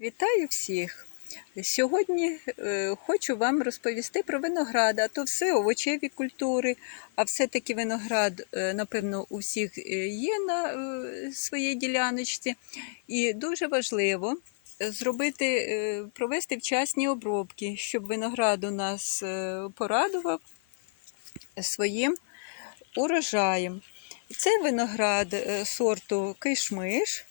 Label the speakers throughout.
Speaker 1: Вітаю всіх! Сьогодні е, хочу вам розповісти про виноград, а то все овочеві культури, а все-таки виноград, е, напевно, у всіх е, є на своїй діляночці. І дуже важливо зробити, провести вчасні обробки, щоб виноград у нас порадував своїм урожаєм. Це виноград сорту кишмиш.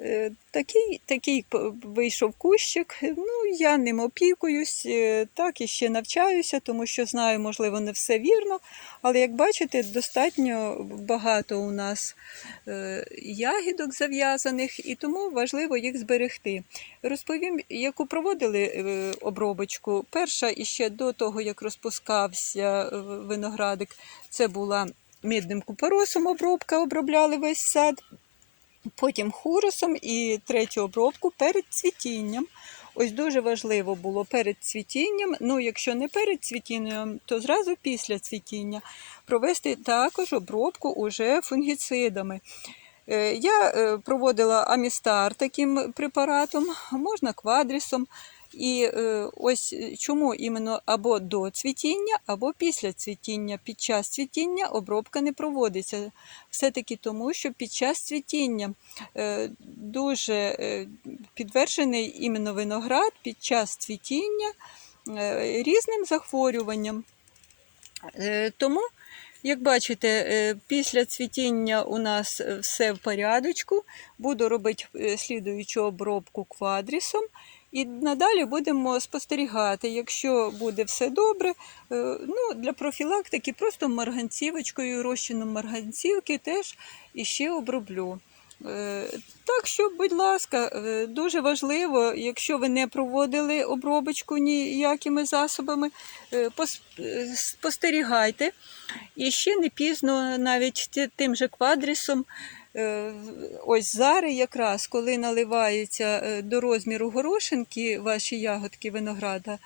Speaker 1: Е, Такий, такий вийшов кущик. Ну, я ним опікуюсь, е, так і ще навчаюся, тому що знаю, можливо, не все вірно. Але як бачите, достатньо багато у нас е, ягідок зав'язаних, і тому важливо їх зберегти. Розповім, яку проводили обробочку. Перша іще до того, як розпускався виноградик, це була мідним купоросом обробка, обробляли весь сад потім хуросом і третю обробку перед цвітінням. Ось дуже важливо було перед цвітінням. Ну, якщо не перед цвітінням, то зразу після цвітіння провести також обробку уже фунгіцидами. Е, Я е, проводила амістар таким препаратом, можна квадрісом. І е, ось чому іменно або до цвітіння, або після цвітіння. Під час цвітіння обробка не проводиться. Все-таки тому, що під час цвітіння е, дуже е, підтверджений іменно виноград під час цвітіння е, різним захворюванням. Тому, як бачите, після цвітіння у нас все в порядочку. Буду робити слідуючу обробку квадрісом. І надалі будемо спостерігати, якщо буде все добре, е, ну, для профілактики просто марганцівочкою, розчином марганцівки теж іще оброблю. Е, Так що, будь ласка, е, дуже важливо, якщо ви не проводили обробочку ніякими засобами, пос- спостерігайте. І ще не пізно навіть тим же квадрісом. Е, Ось зараз якраз, коли наливаються е, до розміру горошинки ваші ягодки винограда,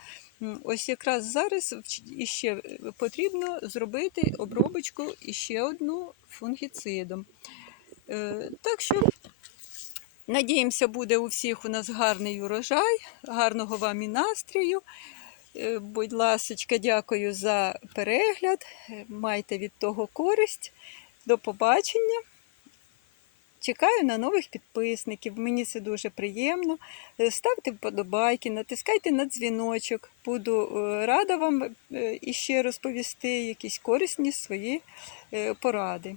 Speaker 1: ось якраз зараз іще потрібно зробити обробочку іще одну фунгіцидом. Е, Так що надіємося, буде у всіх у нас гарний урожай, гарного вам і настрію. Е, Будь ласочка, дякую за перегляд. Е, Майте від того користь. До побачення. Чекаю на нових підписників. Мені це дуже приємно. Е, Ставте вподобайки, натискайте на дзвіночок. Буду е, рада вам е, іще розповісти якісь корисні свої поради.